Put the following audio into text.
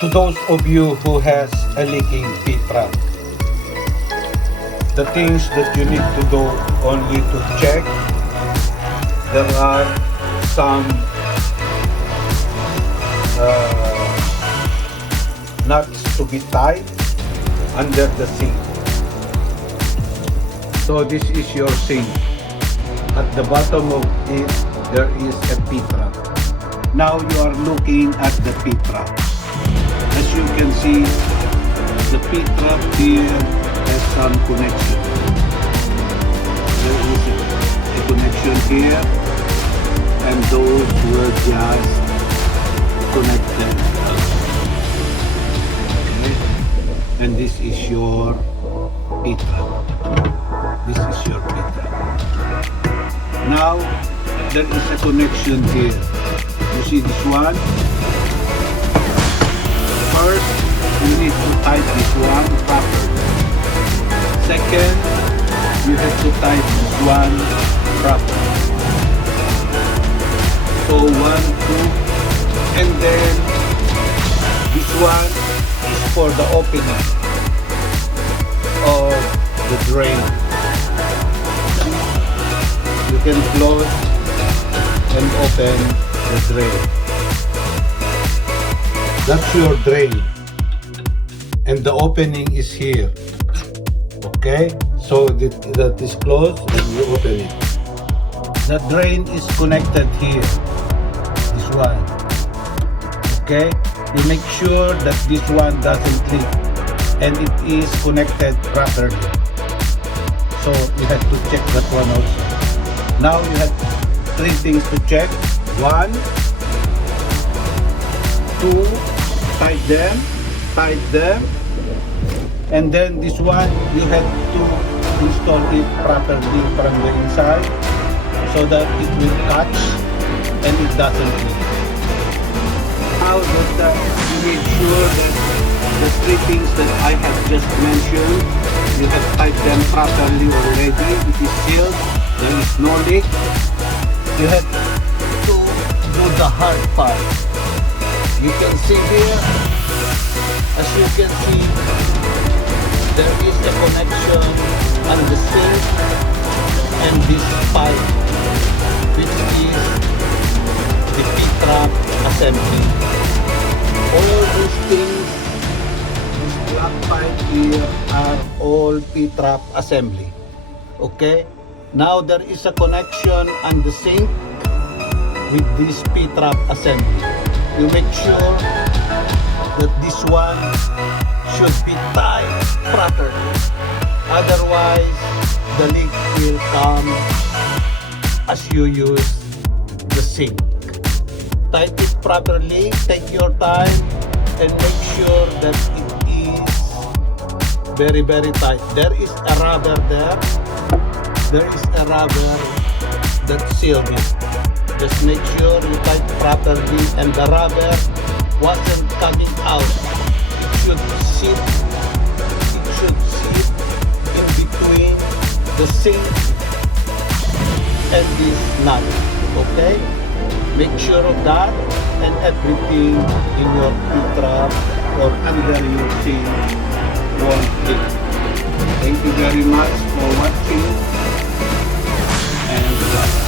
To those of you who has a leaking P-trap, the things that you need to do only to check, there are some nuts to be tied under the sink. So this is your sink. At the bottom of it, there is a P-trap. Now you are looking at the P-trap. As you can see, the P-trap here has some connection. There is a connection here, and those were just connected. Okay. And this is your P-trap. This is your P-trap. Now, there is a connection here. You see this one? First, you need to tie this one properly. Second, you have to tie this one properly. So 1, 2, and then this one is for the opening of the drain. You can close and open the drain. That's your drain, and the opening is here. Okay, so that is closed and you open it. The drain is connected here, this one. Okay, you make sure that this one doesn't leak and it is connected properly. So you have to check that one also. Now you have 3 things to check. 1, 2, tight them, and then this one you have to install it properly from the inside so that it will catch and it doesn't leak. Now that you make sure that the 3 things that I have just mentioned, you have tied them properly already. It is sealed, there is no leak. You have to do the hard part. You can see here, as you can see, there is a connection on the sink and this pipe, which is the P-trap assembly. All these things, this black pipe here, are all P-trap assembly. Okay? Now there is a connection on the sink with this P-trap assembly. You make sure that this one should be tied properly. Otherwise, the leak will come as you use the sink. Tie it properly, take your time, and make sure that it is very, very tight. There is a rubber there. There is a rubber that seals it. Just make sure you tie it properly and the rubber wasn't coming out. It should sit in between the sink and this nut. Okay? Make sure of that, and everything in your P-trap or under your sink won't leak. Thank you very much for watching, and